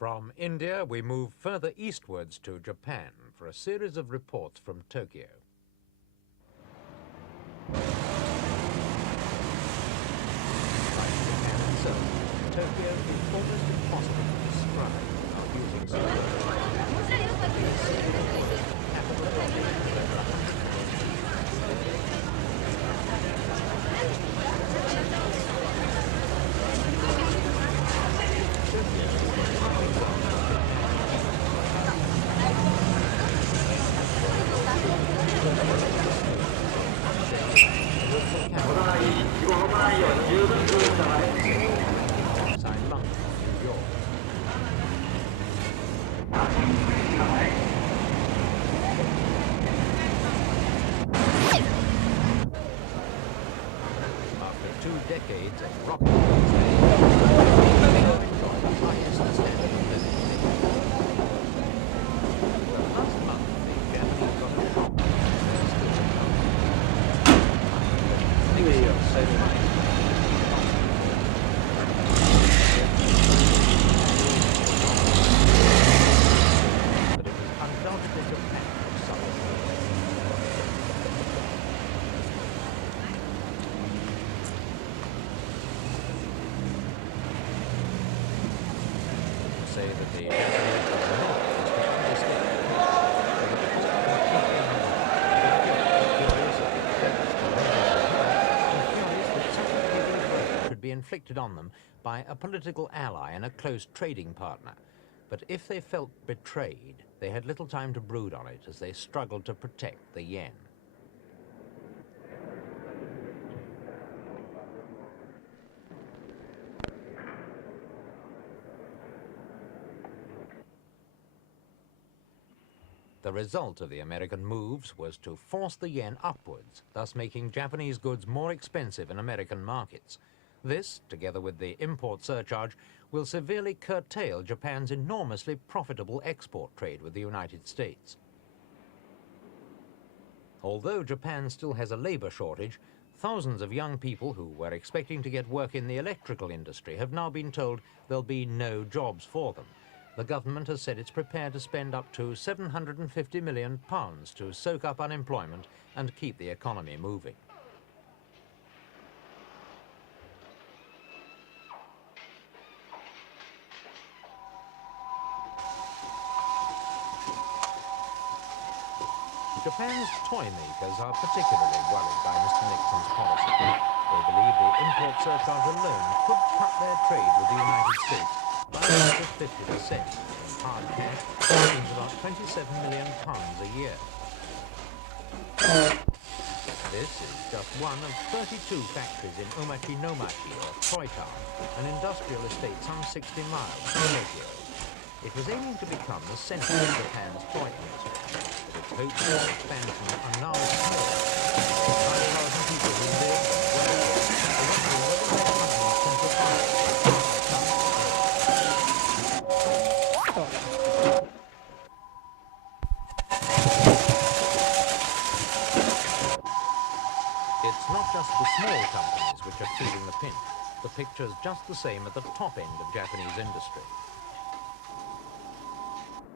From India, we move further eastwards to Japan for a series of reports from Tokyo. Like Japan itself, Tokyo is almost impossible to describe without using decades of rocket say that the Japanese could be inflicted on them by a political ally and a close trading partner. But if they felt betrayed, they had little time to brood on it as they struggled to protect the yen. The result of the American moves was to force the yen upwards, thus making Japanese goods more expensive in American markets. This, together with the import surcharge, will severely curtail Japan's enormously profitable export trade with the United States. Although Japan still has a labor shortage, thousands of young people who were expecting to get work in the electrical industry have now been told there'll be no jobs for them. The government has said it's prepared to spend up to £750 million to soak up unemployment and keep the economy moving. Japan's toy makers are particularly worried by Mr. Nixon's policy. They believe the import surcharge alone could cut their trade with the United States by about 50%. Hard cash means about £27 million a year. This is just one of 32 factories in Omachi-no-machi, or Toy Town, an industrial estate some 60 miles from Tokyo. It was aiming to become the centre of Japan's toy industry, but its hopes for expansion are now small. 5,000 people who live, work, are wondering whether their companies can survive. It's not just the small companies which are feeling the pinch. The picture's just the same at the top end of Japanese industry.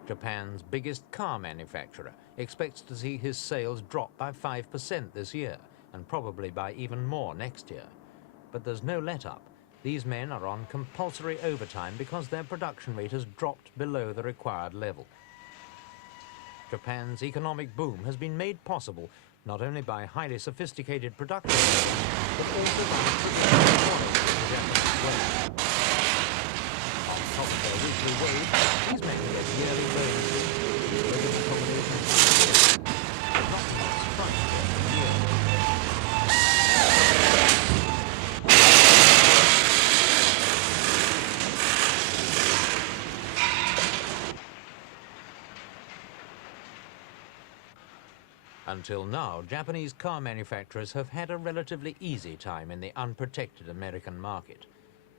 Japan's biggest car manufacturer expects to see his sales drop by 5% this year, and probably by even more next year. But there's no let-up. These men are on compulsory overtime because their production rate has dropped below the required level. Japan's economic boom has been made possible not only by highly sophisticated production, but also by the Japanese way. On top of their weekly wage, these men get yearly bonuses, living accommodation, but not much structure in a year. Until now, Japanese car manufacturers have had a relatively easy time in the unprotected American market.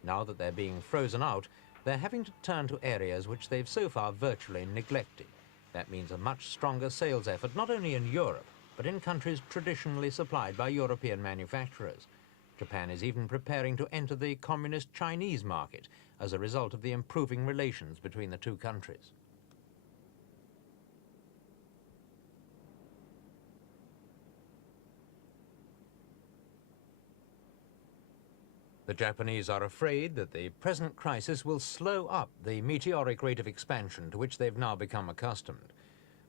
Now that they're being frozen out, they're having to turn to areas which they've so far virtually neglected. That means a much stronger sales effort, not only in Europe, but in countries traditionally supplied by European manufacturers. Japan is even preparing to enter the communist Chinese market as a result of the improving relations between the two countries. The Japanese are afraid that the present crisis will slow up the meteoric rate of expansion to which they've now become accustomed.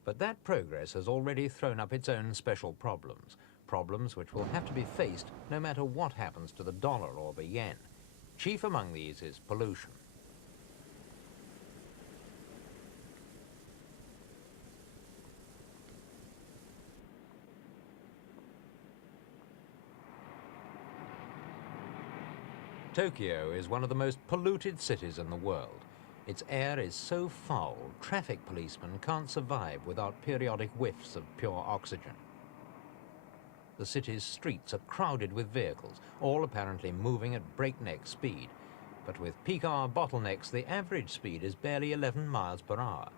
But that progress has already thrown up its own special problems, problems which will have to be faced no matter what happens to the dollar or the yen. Chief among these is pollution. Tokyo is one of the most polluted cities in the world. Its air is so foul, traffic policemen can't survive without periodic whiffs of pure oxygen. The city's streets are crowded with vehicles, all apparently moving at breakneck speed. But with peak hour bottlenecks, the average speed is barely 11 miles per hour.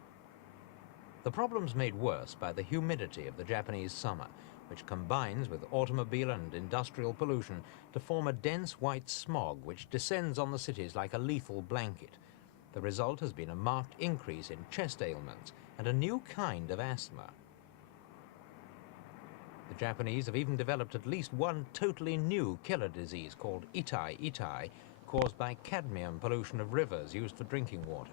The problem's made worse by the humidity of the Japanese summer, which combines with automobile and industrial pollution to form a dense white smog which descends on the cities like a lethal blanket. The result has been a marked increase in chest ailments and a new kind of asthma. The Japanese have even developed at least one totally new killer disease called itai, caused by cadmium pollution of rivers used for drinking water.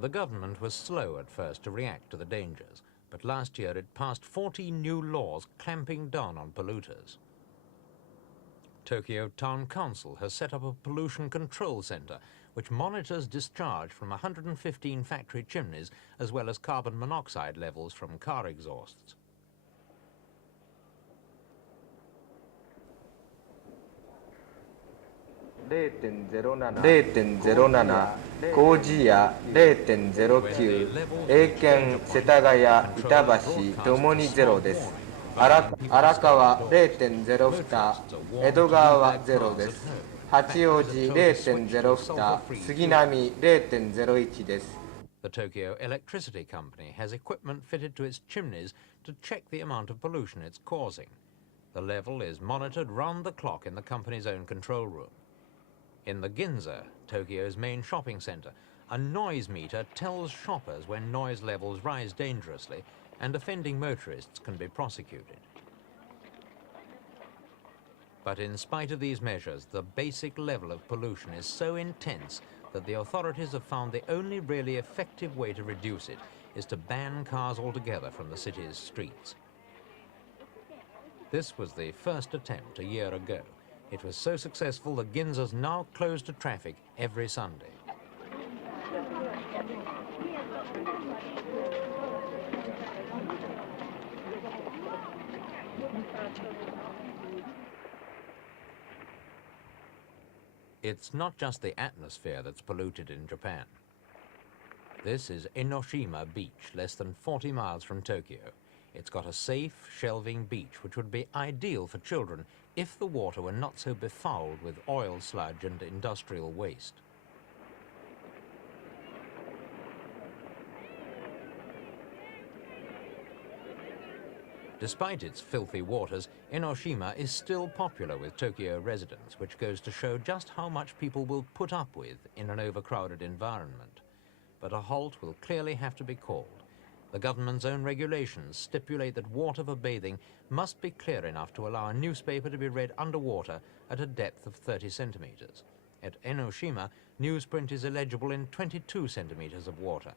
The government was slow at first to react to the dangers, but last year it passed 14 new laws clamping down on polluters. Tokyo Town Council has set up a pollution control center which monitors discharge from 115 factory chimneys as well as carbon monoxide levels from car exhausts. .07 高知屋 0.09 英検世田谷板橋ともにゼロです。荒川 0.02 江戸川はゼロです。八王子 0.02 杉並 0.01 です。 The Tokyo Electricity Company has equipment fitted to its chimneys to check the amount of pollution it's causing. The level is monitored round the clock in the company's own control room. In the Ginza, Tokyo's main shopping center, a noise meter tells shoppers when noise levels rise dangerously and offending motorists can be prosecuted. But in spite of these measures, the basic level of pollution is so intense that the authorities have found the only really effective way to reduce it is to ban cars altogether from the city's streets. This was the first attempt a year ago. It was so successful that Ginza's now closed to traffic every Sunday. It's not just the atmosphere that's polluted in Japan. This is Enoshima Beach, less than 40 miles from Tokyo. It's got a safe, shelving beach which would be ideal for children if the water were not so befouled with oil sludge and industrial waste. Despite its filthy waters, Enoshima is still popular with Tokyo residents, which goes to show just how much people will put up with in an overcrowded environment. But a halt will clearly have to be called. The government's own regulations stipulate that water for bathing must be clear enough to allow a newspaper to be read underwater at a depth of 30 centimeters. At Enoshima, newsprint is illegible in 22 centimeters of water.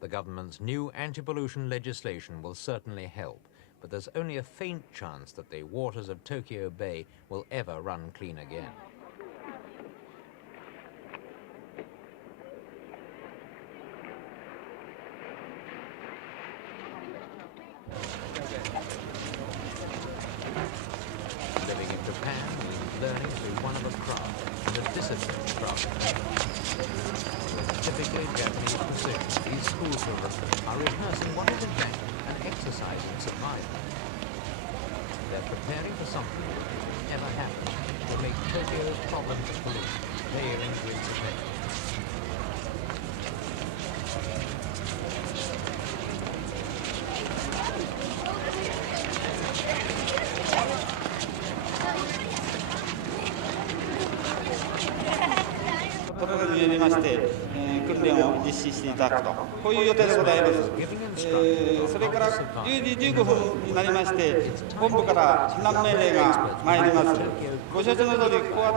The government's new anti-pollution legislation will certainly help, but there's only a faint chance that the waters of Tokyo Bay will ever run clean again. Living in Japan means learning to be one of a craft, and a disciplined craft. Typically Japanese precision, these school children are rehearsing what is in fact an exercise in survival. they're preparing for something that may never happen, will make Tokyo's problems of pollution pale into insignificance. Giving instructions それから on how to 10 survive. 時15分になりまして、本部から避難命令が参ります。ご承知の通り、ここは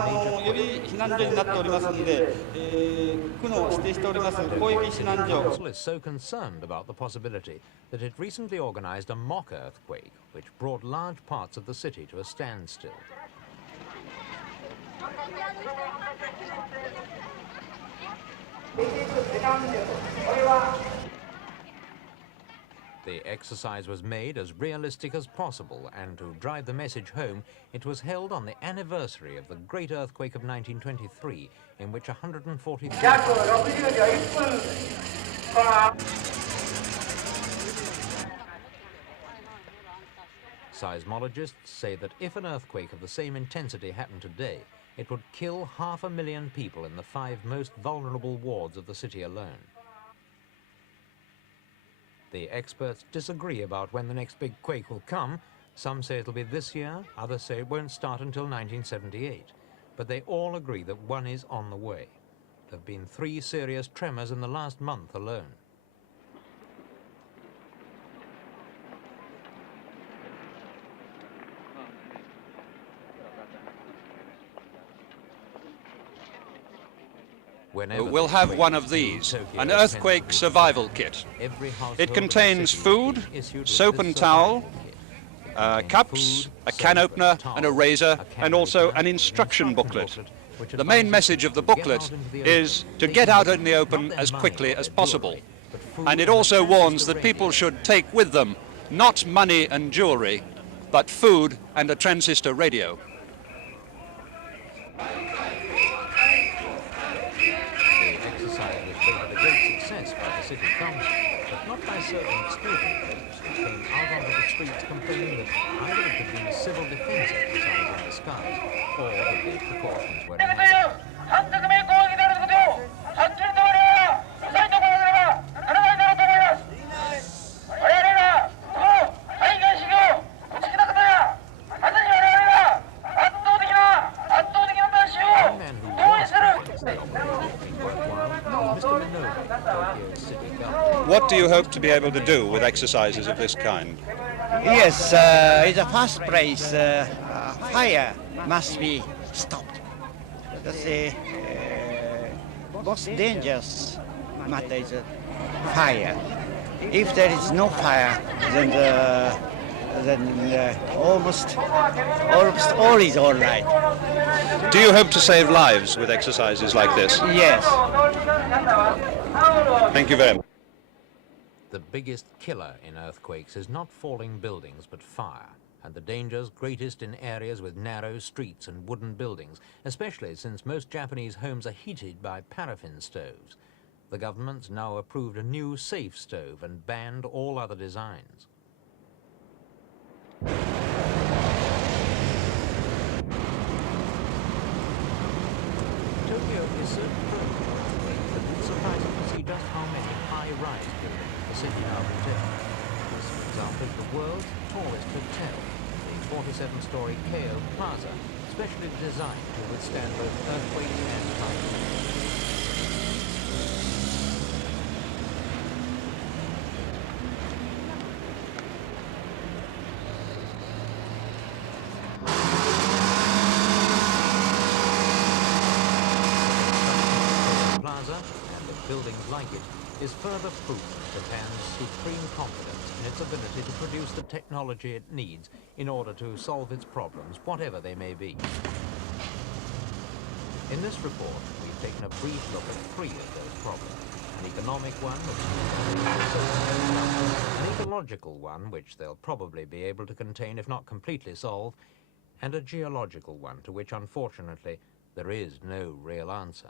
予備避難所になっておりますので、区の指定しております広域避難所。 Council is so concerned about the possibility that it recently organized a mock earthquake which brought large parts of the city to a standstill. The exercise was made as realistic as possible, and to drive the message home, it was held on the anniversary of the great earthquake of 1923, in which 143 seismologists say that if an earthquake of the same intensity happened today, it would kill 500,000 people in the 5 most vulnerable wards of the city alone. The experts disagree about when the next big quake will come. Some say it'll be this year, others say it won't start until 1978. But they all agree that one is on the way. There have been 3 serious tremors in the last month alone. We'll have one of these, an earthquake survival kit. It contains food, soap and towel, cups, a can opener and a razor, and also an instruction booklet. The main message of the booklet is to get out in the open as quickly as possible. And it also warns that people should take with them not money and jewelry, but food and a transistor radio. City Council, but not by certain student groups who came out onto the streets complaining that either it could be a civil defense exercise in disguise, or that the precautions were inadequate. One man who was against the operation worthwhile was Mr. Minogue, Tokyo's city governor. What do you hope to be able to do with exercises of this kind? Yes, in the first place, fire must be stopped. That's the most dangerous matter is fire. If there is no fire, then almost all is all right. Do you hope to save lives with exercises like this? Yes. Thank you very much. The biggest killer in earthquakes is not falling buildings, but fire, and the dangers greatest in areas with narrow streets and wooden buildings, especially since most Japanese homes are heated by paraffin stoves. The government's now approved a new safe stove and banned all other designs. Tokyo is certainly prone to earthquakes, but it's surprising to see just how many high-rise buildings the city now contains. This, for example, is the world's tallest hotel, the 47-story Keio Plaza, specially designed to withstand both earthquakes and typhoons. Buildings like it is further proof of Japan's supreme confidence in its ability to produce the technology it needs in order to solve its problems, whatever they may be. In this report, we've taken a brief look at 3 of those problems. An economic one, an ecological one, which they'll probably be able to contain if not completely solve, and a geological one to which, unfortunately, there is no real answer.